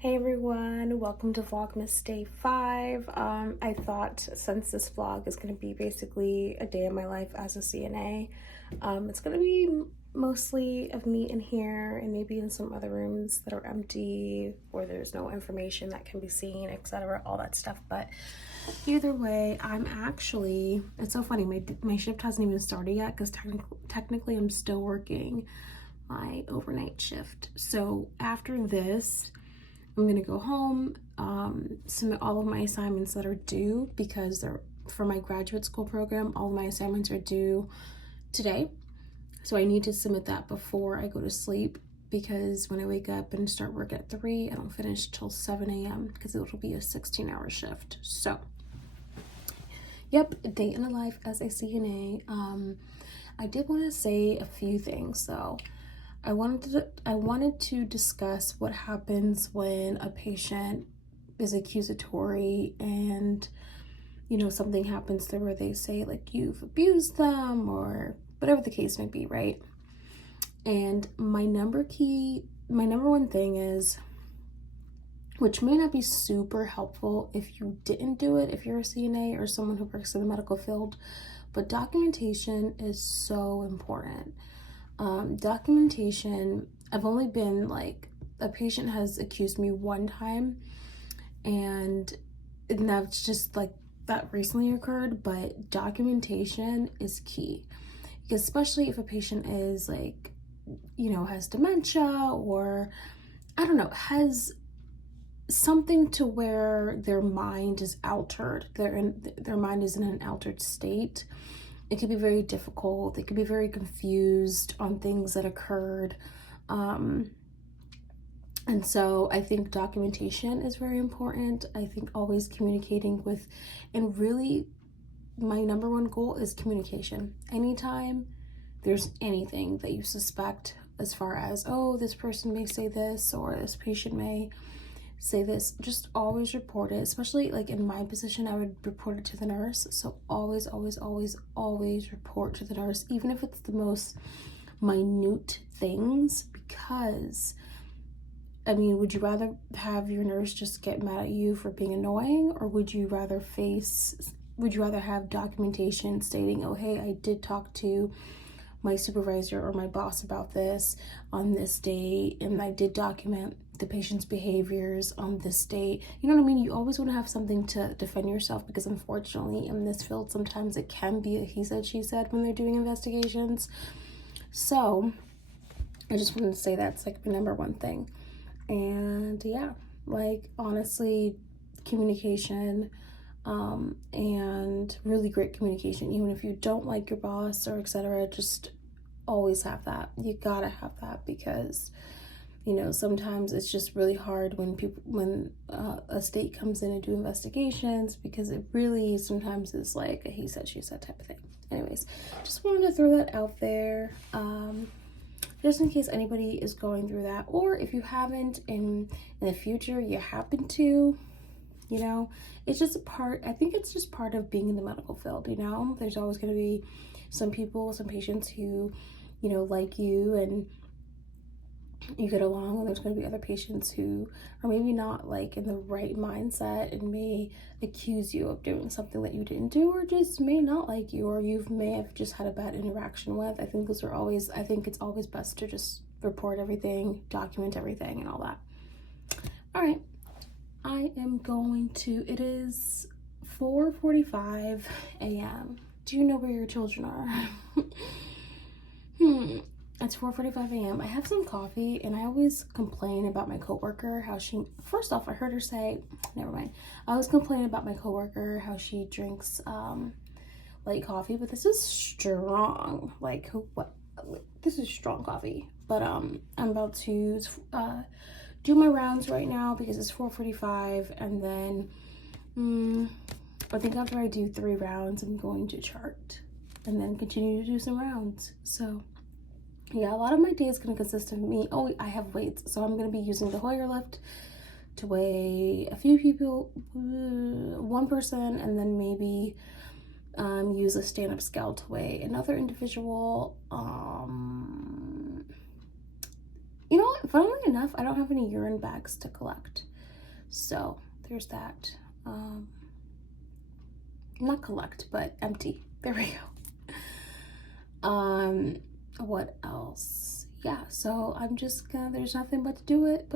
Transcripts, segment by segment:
Hey everyone, welcome to Vlogmas Day 5. I thought since this vlog is going to be basically a day of my life as a CNA, it's going to be mostly of me in here and maybe in some other rooms that are empty where there's no information that can be seen, etc., all that stuff. But either way, it's so funny, my shift hasn't even started yet because technically I'm still working my overnight shift. So after this, I'm gonna go home, submit all of my assignments that are due because they're for my graduate school program. All of my assignments are due today. So I need to submit that before I go to sleep because when I wake up and start work at 3, I don't finish till 7 a.m. because it'll be a 16-hour shift. So, yep, a day in the life as a CNA. I did want to say a few things though. I wanted to discuss what happens when a patient is accusatory and, something happens to where they say like you've abused them or whatever the case may be, right? And my number one thing is, which may not be super helpful if you didn't do it, if you're a CNA or someone who works in the medical field, but documentation is so important. Documentation, I've only been a patient has accused me one time and that's just that recently occurred, but documentation is key, especially if a patient is has dementia or I don't know, has something to where their mind is altered, their mind is in an altered state. It could be very difficult. They could be very confused on things that occurred. And so I think documentation is very important. I think always communicating with, and really my number one goal is communication. Anytime there's anything that you suspect as far as, oh, this person may say this or this patient may say this, just always report it. Especially in my position, I would report it to the nurse. So always report to the nurse, even if it's the most minute things, because would you rather have your nurse just get mad at you for being annoying, or would you rather have documentation stating, oh hey, I did talk to my supervisor or my boss about this on this day, and I did document the patient's behaviors on this date. You know what I mean? You always want to have something to defend yourself, because unfortunately in this field sometimes it can be a he said she said when they're doing investigations. So I just wanted to say that's the number one thing. And yeah, honestly, communication, and really great communication, even if you don't like your boss or etc., just always have that. You gotta have that, because sometimes it's just really hard when a state comes in and do investigations, because it really sometimes is like a he said she said type of thing. Anyways, just wanted to throw that out there, just in case anybody is going through that, or if you haven't in the future you happen to, it's just I think it's just part of being in the medical field. There's always going to be some patients who like you and you get along, and there's going to be other patients who are maybe not in the right mindset and may accuse you of doing something that you didn't do, or just may not like you, or you may have just had a bad interaction with. I think it's always best to just report everything, document everything, and all that. All right, it is 4:45 a.m. Do you know where your children are? It's 4:45 a.m. I have some coffee, and I always complain about my coworker, first off, I heard her say, never mind. I always complain about my coworker, how she drinks light coffee, but this is strong. This is strong coffee. But I'm about to do my rounds right now because it's 4:45, and then I think after I do 3 rounds, I'm going to chart and then continue to do some rounds. So yeah, a lot of my day is going to consist of me. Oh, I have weights, so I'm going to be using the Hoyer lift to weigh a few people, one person, and then maybe use a stand-up scale to weigh another individual. Funnily enough, I don't have any urine bags to collect. So there's that. Not collect, but empty. There we go. What else? Yeah, so I'm just gonna, there's nothing but to do it,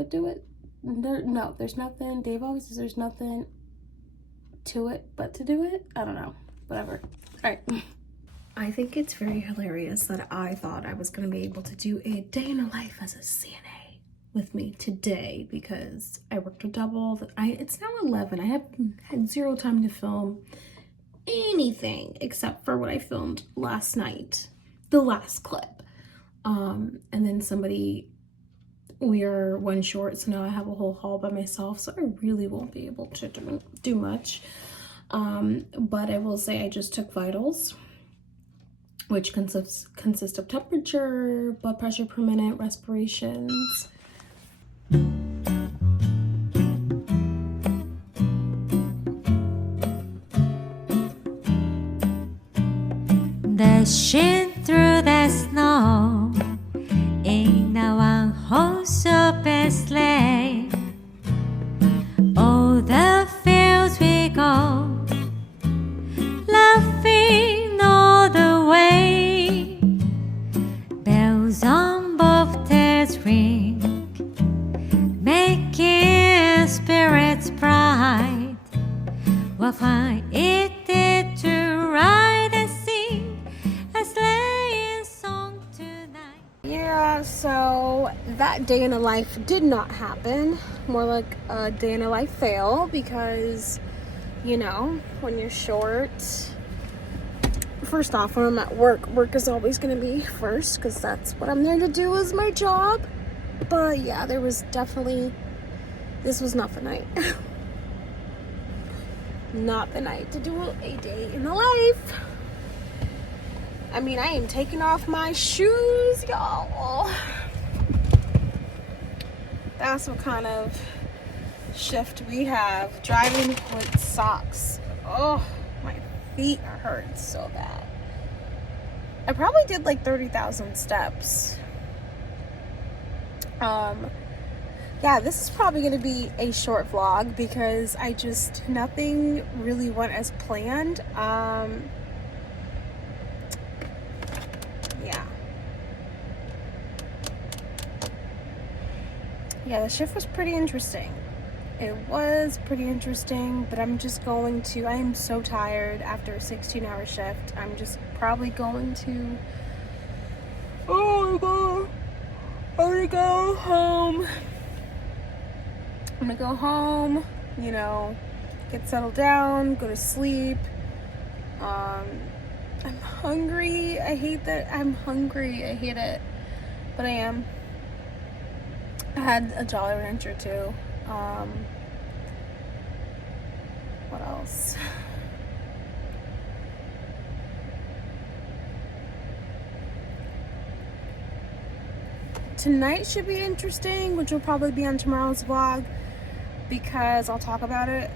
no, there's nothing. Dave always says there's nothing to it but to do it. I don't know, whatever. All right. I think it's very hilarious that I thought I was gonna be able to do a day in a life as a CNA with me today because I worked a double. It's now 11. I have had zero time to film anything except for what I filmed last night, the last clip. And then we are one short, so now I have a whole haul by myself, so I really won't be able to do much. But I will say I just took vitals, which consist of temperature, blood pressure per minute, respirations. Dashing through the snow in a one-horse open sleigh, all the fields we go, laughing all the way. Bells on both tails ring, making spirits bright. What fun it is to ride and sing a sleighing song tonight. Yeah, so that day in a life did not happen. More like a day in a life fail because, you know, when you're short, first off, when I'm at work is always going to be first because that's what I'm there to do is my job. But yeah, this was not the night. Not the night to do a day in the life. I mean, I am taking off my shoes, y'all. That's what kind of shift we have. Driving with socks. Oh, my feet hurt so bad. I probably did like 30,000 steps. Yeah, this is probably going to be a short vlog because nothing really went as planned. Yeah, the shift was pretty interesting. It was pretty interesting, but I am so tired after a 16-hour shift. I'm just probably going to, I'm gonna go home. I'm gonna go home, you know, get settled down, go to sleep. I'm hungry. I hate that I'm hungry. I hate it, but I am. I had a Jolly Rancher too. What else? Tonight should be interesting, which will probably be on tomorrow's vlog because I'll talk about it.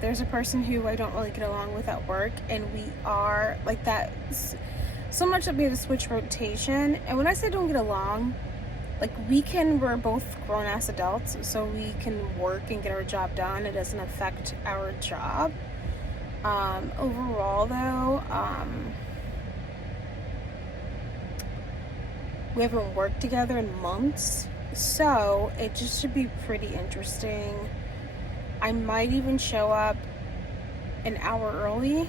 There's a person who I don't really get along with at work, and we are like that so much that we have to switch rotation. And when I say don't get along, like we're both grown-ass adults, so we can work and get our job done. It doesn't affect our job. Overall though, we haven't worked together in months, so it just should be pretty interesting. I might even show up an hour early,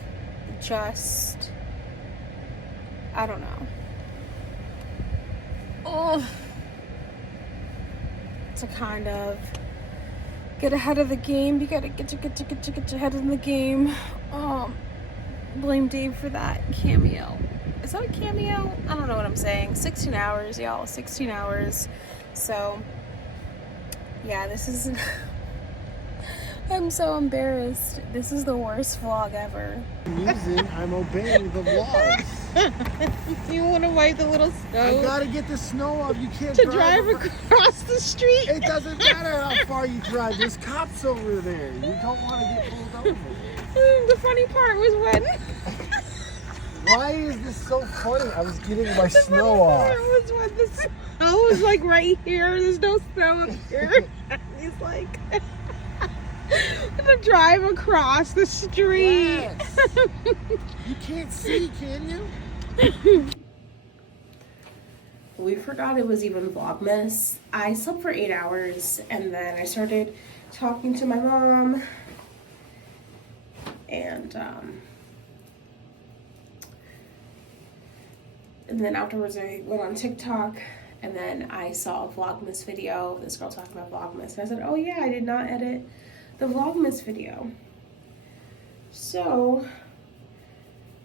I don't know. Oh, to kind of get ahead of the game. You gotta get ahead of the game. Blame Dave for that cameo. Is that a cameo? I don't know what I'm saying. 16 hours, y'all. 16 hours. So, yeah, this is... I'm so embarrassed. This is the worst vlog ever. I'm obeying the vlogs. You want to wipe the little snow? I gotta get the snow off. You can't drive across the street. It doesn't matter how far you drive. There's cops over there. You don't want to get pulled over. The funny part was when... Why is this so funny? I was getting my snow off. The funny part was when the snow was like right here. There's no snow up here. He's like... to drive across the street. Yes. You can't see, can you? We forgot it was even Vlogmas. I slept for 8 hours and then I started talking to my mom and then afterwards I went on TikTok and then I saw a Vlogmas video of this girl talking about Vlogmas and I said, oh yeah, I did not edit the Vlogmas video. So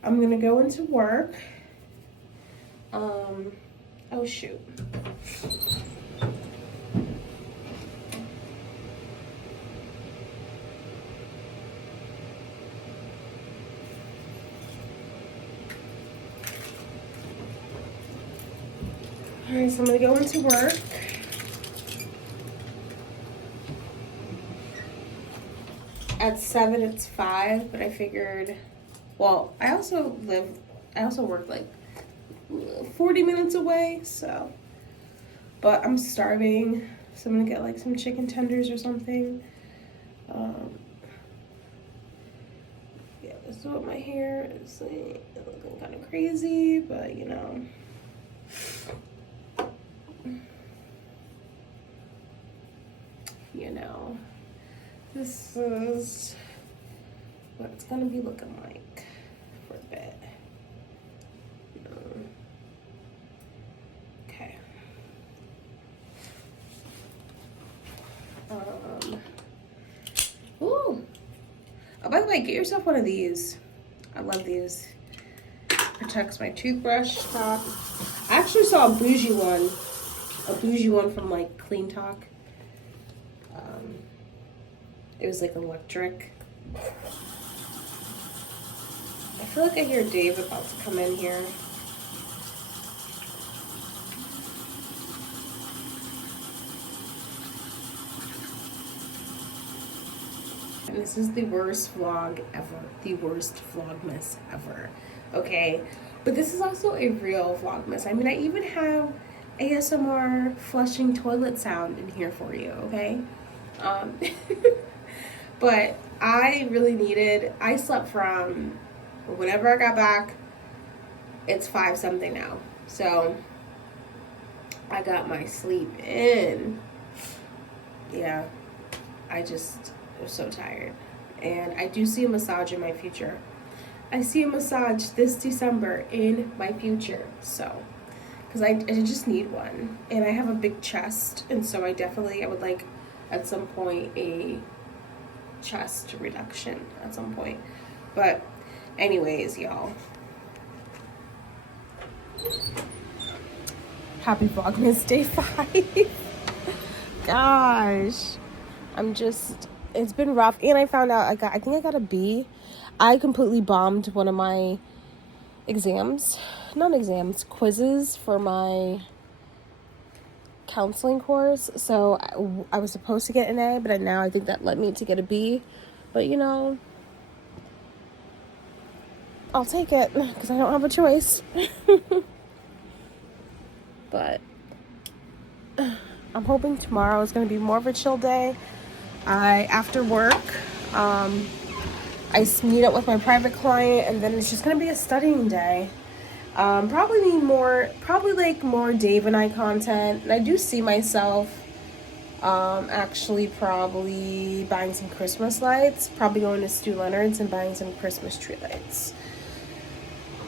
I'm gonna go into work. Oh shoot. Alright, so I'm gonna go into work. At 7 it's 5, but I figured, well, I also work like 40 minutes away, so, but I'm starving, so I'm gonna get like some chicken tenders or something. Yeah, this is what my hair is like, looking kind of crazy, but you know. You know, this is what it's gonna be looking like for a bit. Okay. Ooh. Oh, by the way, get yourself one of these. I love these. Protects my toothbrush top. I actually saw a bougie one from like Clean Talk. It was like electric. I feel like I hear Dave about to come in here. And this is the worst vlog ever. The worst Vlogmas ever. Okay? But this is also a real Vlogmas. I mean, I even have ASMR flushing toilet sound in here for you, okay? But I really needed, I slept from whenever I got back, it's 5 something now. So I got my sleep in. Yeah, I just was so tired. And I do see a massage in my future. I see a massage this December in my future. So, because I just need one. And I have a big chest. And so I would like at some point a chest reduction at some point. But anyways, y'all, happy Vlogmas day 5. Gosh, it's been rough. And I found out I think I got a B. I completely bombed one of my quizzes for my counseling course. So I was supposed to get an A, but now I think that led me to get a B. But you know, I'll take it because I don't have a choice. But I'm hoping tomorrow is going to be more of a chill day. After work, I meet up with my private client, and then it's just going to be a studying day. Probably more Dave and I content. And I do see myself actually probably buying some Christmas lights. Probably going to Stu Leonard's and buying some Christmas tree lights.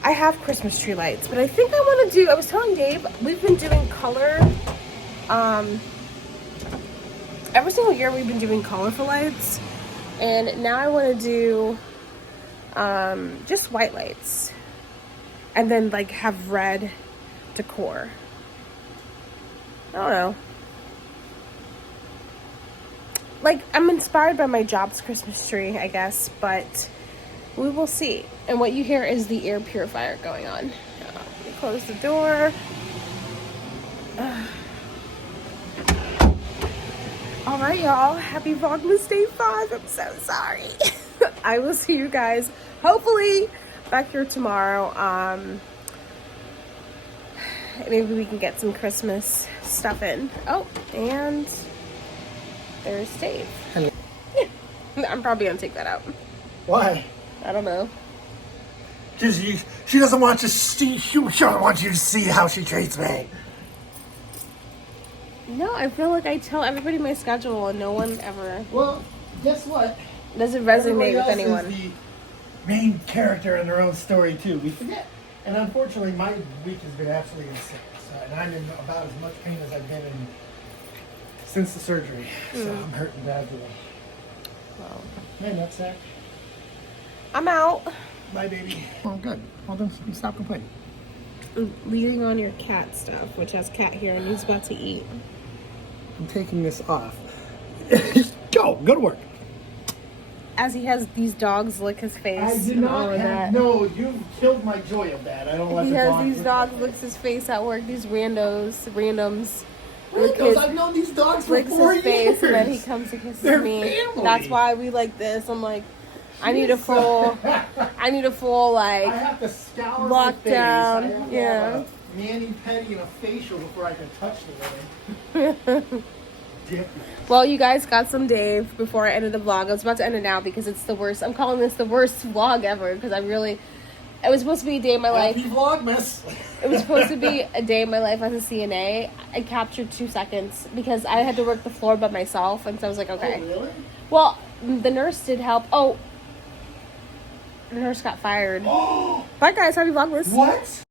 I have Christmas tree lights, but I think I was telling Dave, we've been doing color. Every single year we've been doing colorful lights. And now I want to do just white lights. And then like have red decor. I don't know. Like, I'm inspired by my job's Christmas tree, I guess, but we will see. And what you hear is the air purifier going on. Let me close the door. All right, y'all. Happy Vlogmas Day 5. I'm so sorry. I will see you guys hopefully back here tomorrow. Maybe we can get some Christmas stuff in. Oh, and there's Dave. Hello. I'm probably gonna take that out. Why? I don't know. Because she doesn't want to see. She doesn't want you to see how she treats me. No, I feel like I tell everybody my schedule and no one ever Well, guess what? doesn't Everybody resonate with else anyone. is the main character in their own story too. We forget. And unfortunately, my week has been absolutely insane. So, and I'm in about as much pain as I've been in since the surgery. So I'm hurting badly. Well, Hey, nutsack. I'm out. Bye, baby. Oh, good. Well, then stop complaining. Leading on your cat stuff, which has cat hair and he's about to eat. I'm taking this off. Go to work. As he has these dogs lick his face. I did and all not of have, that. no, you've killed my joy of that. I don't let He the has dog these lick dogs my licks face. his face at work. These randoms. lick Randos, his- I've known these dogs for licks 4 his years. face and then he comes and kisses They're me. family. That's why we like this. I'm like, I need a full I like have to scour my face. lockdown. I have to Yeah. have a mani-pedi and a facial before I can touch the woman. Dip. Well, you guys got some Dave before I ended the vlog. I was about to end it now because it's the worst. I'm calling this the worst vlog ever because it was supposed to be a day in my life. Happy Vlogmas. It was supposed to be a day in my life as a CNA. I captured 2 seconds because I had to work the floor by myself, and so I was like, okay. Oh, really? Well, the nurse did help. Oh, the nurse got fired. Oh, Bye, guys. Happy Vlogmas. what?